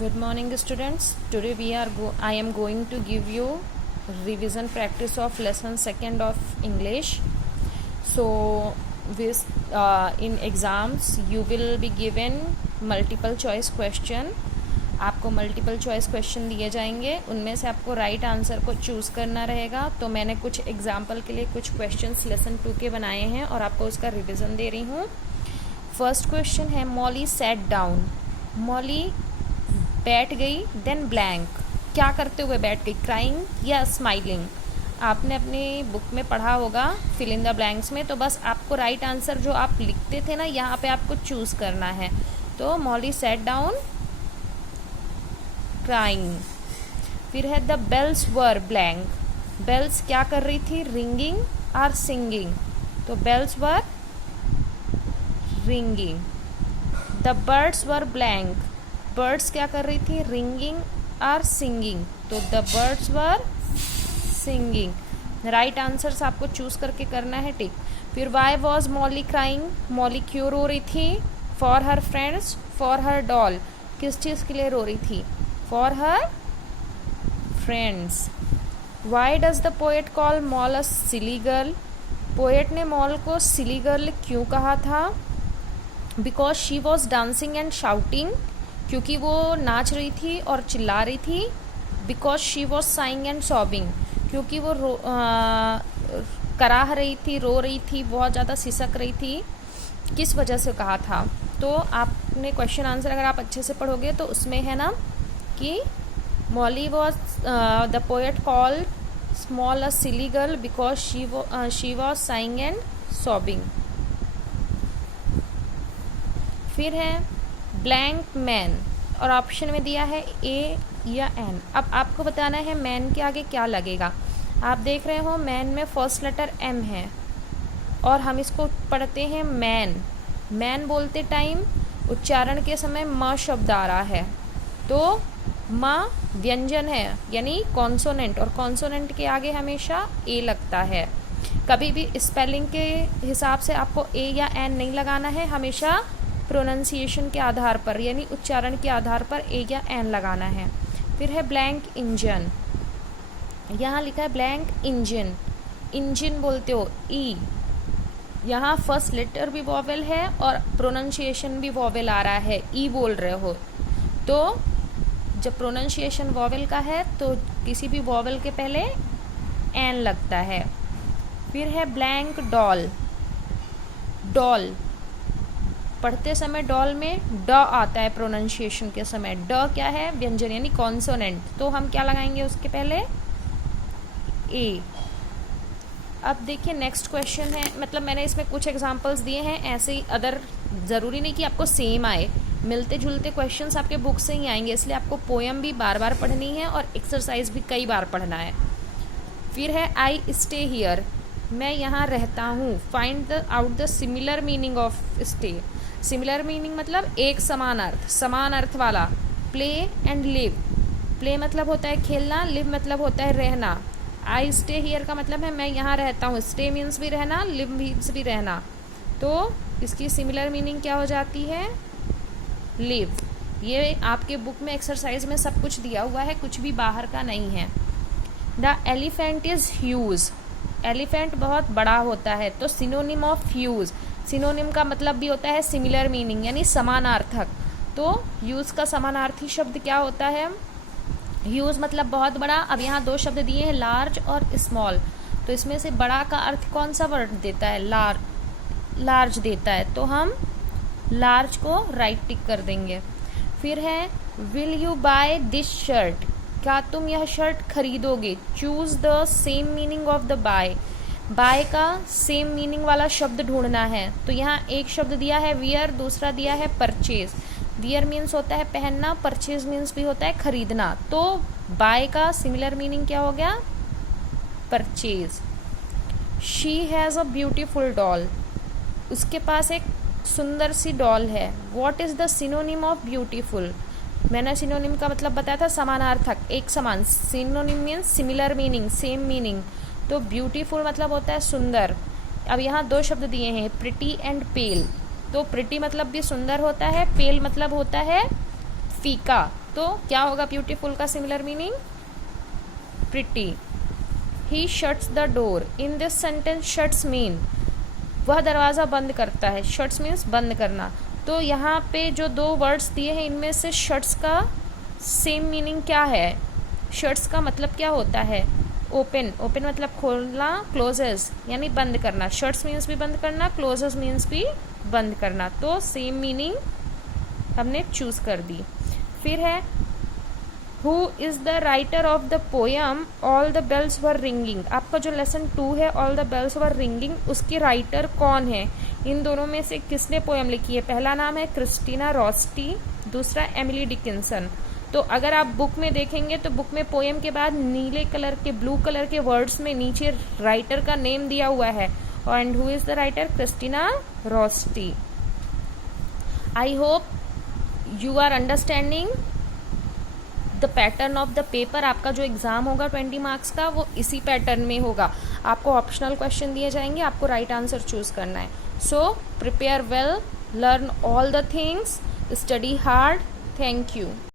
Good morning, students. Today I am going to give you revision practice of lesson second of English. So in exams you will be given multiple choice question. आपको multiple choice question दिए जाएंगे, उनमें से आपको right answer को choose करना रहेगा. तो मैंने कुछ एग्जाम्पल के लिए कुछ क्वेश्चंस लेसन 2 के बनाए हैं और आपको उसका रिवीजन दे रही हूँ. फर्स्ट क्वेश्चन है मॉली सैट डाउन. मॉली बैठ गई, देन ब्लैंक, क्या करते हुए बैठ गई, क्राइंग या स्माइलिंग. आपने अपनी बुक में पढ़ा होगा फिल इन द ब्लैंक्स में, तो बस आपको राइट आंसर जो आप लिखते थे ना यहाँ पे आपको चूज़ करना है. तो मॉली सैट डाउन, क्राइंग. फिर है the bells were blank. Bells क्या कर रही थी, रिंगिंग और सिंगिंग. तो bells were ringing. The birds were blank. Birds क्या कर रही थी, रिंगिंग और सिंगिंग. तो the birds were singing. Right answers आपको चूज करके करना है, टिक. फिर why was Molly crying. Molly क्यों रो रही थी, for her friends, for her doll. किस चीज़ के लिए रो रही थी, for her friends. Why does the poet call mall a silly girl. Poet ने मॉल को सिली गर्ल क्यों कहा था, because she was dancing and shouting, क्योंकि वो नाच रही थी और चिल्ला रही थी. Because she was saying and sobbing, क्योंकि वो कराह रही थी, रो रही थी, बहुत ज़्यादा सिसक रही थी. किस वजह से कहा था. तो आपने क्वेश्चन आंसर अगर आप अच्छे से पढ़ोगे तो उसमें है ना कि Molly was the poet call small a silly girl because she was saying and sobbing. फिर है ब्लैंक मैन, और ऑप्शन में दिया है ए या एन. अब आपको बताना है मैन के आगे क्या लगेगा. आप देख रहे हो मैन में फर्स्ट लेटर एम है और हम इसको पढ़ते हैं मैन. मैन बोलते टाइम उच्चारण के समय म शब्द आ रहा है, तो म व्यंजन है यानी कॉन्सोनेंट, और कॉन्सोनेंट के आगे हमेशा ए लगता है. कभी भी स्पेलिंग के हिसाब से आपको ए या एन नहीं लगाना है, हमेशा प्रोनाउंसिएशन के आधार पर यानी उच्चारण के आधार पर ए या एन लगाना है. फिर है ब्लैंक इंजन. यहाँ लिखा है ब्लैंक इंजन. इंजन बोलते हो ई, यहाँ फर्स्ट लेटर भी वॉवेल है और प्रोनाउंसिएशन भी वॉवेल आ रहा है, ई बोल रहे हो. तो जब प्रोनाउंसिएशन वॉवेल का है तो किसी भी वॉवेल के पहले एन लगता है. फिर है ब्लैंक डॉल. डॉल पढ़ते समय डॉल में ड आता है प्रोनाउंसिएशन के समय. ड क्या है, व्यंजन यानी कॉन्सोनेंट, तो हम क्या लगाएंगे उसके पहले, ए. अब देखिए नेक्स्ट क्वेश्चन है, मतलब मैंने इसमें कुछ एग्जांपल्स दिए हैं, ऐसे ही अदर ज़रूरी नहीं कि आपको सेम आए, मिलते जुलते क्वेश्चंस आपके बुक से ही आएंगे, इसलिए आपको पोएम भी बार बार पढ़नी है और एक्सरसाइज भी कई बार पढ़ना है. फिर है आई स्टे हियर. मैं यहाँ रहता हूँ. Find out the similar meaning of stay. Similar meaning मतलब एक समान अर्थ, समान अर्थ वाला. Play and live. प्ले मतलब होता है खेलना, लिव मतलब होता है रहना. आई स्टे हियर का मतलब है मैं यहाँ रहता हूँ. स्टे मीन्स भी रहना, लिव मीन्स भी रहना. तो इसकी सिमिलर मीनिंग क्या हो जाती है, लिव. ये आपके बुक में एक्सरसाइज में सब कुछ दिया हुआ है, कुछ भी बाहर का नहीं है. The elephant is huge. Elephant बहुत बड़ा होता है, तो सिनोनिम ऑफ ह्यूज. सिनोनिम का मतलब भी होता है सिमिलर मीनिंग यानी समानार्थक. तो ह्यूज का समानार्थी शब्द क्या होता है, ह्यूज मतलब बहुत बड़ा. अब यहाँ 2 शब्द दिए हैं, लार्ज और स्मॉल, तो इसमें से बड़ा का अर्थ कौन सा वर्ड देता है, लार्ज देता है, तो हम लार्ज को राइट टिक कर देंगे. फिर है will you buy this shirt. क्या तुम यह शर्ट खरीदोगे. Choose the same meaning of the buy. Buy का सेम मीनिंग वाला शब्द ढूंढना है. तो यहाँ एक शब्द दिया है वियर, दूसरा दिया है परचेज. वियर मीन्स होता है पहनना, परचेज मीन्स भी होता है खरीदना. तो बाय का सिमिलर मीनिंग क्या हो गया, purchase. She has a beautiful doll. उसके पास एक सुंदर सी डॉल है. What is the synonym of beautiful. मैंने सिनोनिम का मतलब बताया था समानार्थक, एक समान. Synonym means similar meaning, same meaning. तो ब्यूटीफुल मतलब होता है सुंदर. अब यहाँ 2 शब्द दिए हैं, प्रिटी एंड पेल. तो प्रिटी मतलब भी सुंदर होता है, पेल मतलब होता है फीका. तो क्या होगा ब्यूटीफुल का similar meaning? Pretty. He shuts the door. In this sentence shuts mean वह दरवाज़ा बंद करता है। शट्स मीन्स बंद करना। तो यहाँ पे जो दो वर्ड्स दिए हैं इनमें से शट्स का सेम मीनिंग क्या है? शट्स का मतलब क्या होता है? ओपन। ओपन मतलब खोलना, क्लोजेस यानी बंद करना। शट्स मीन्स भी बंद करना, क्लोजेस मीन्स भी बंद करना। तो सेम मीनिंग हमने चूज कर दी। फिर है who is the writer of the poem all the bells were ringing. आपका जो लेसन 2 है all the bells were ringing, उसकी राइटर कौन है? इन दोनों में से किसने पोयम लिखी है? पहला नाम है क्रिस्टीना रोस्टी, दूसरा एमिली डिकिंसन। तो अगर आप बुक में देखेंगे तो बुक में पोयम के बाद नीले कलर के, ब्लू कलर के वर्ड्स में नीचे राइटर का नेम दिया हुआ है। And who is the writer? Christina Rossetti. I hope you are understanding the pattern of the paper. आपका जो एग्जाम होगा 20 मार्क्स का वो इसी पैटर्न में होगा। आपको ऑप्शनल क्वेश्चन दिए जाएंगे, आपको राइट आंसर चूज करना है। So prepare well, learn all the things, study hard. Thank you.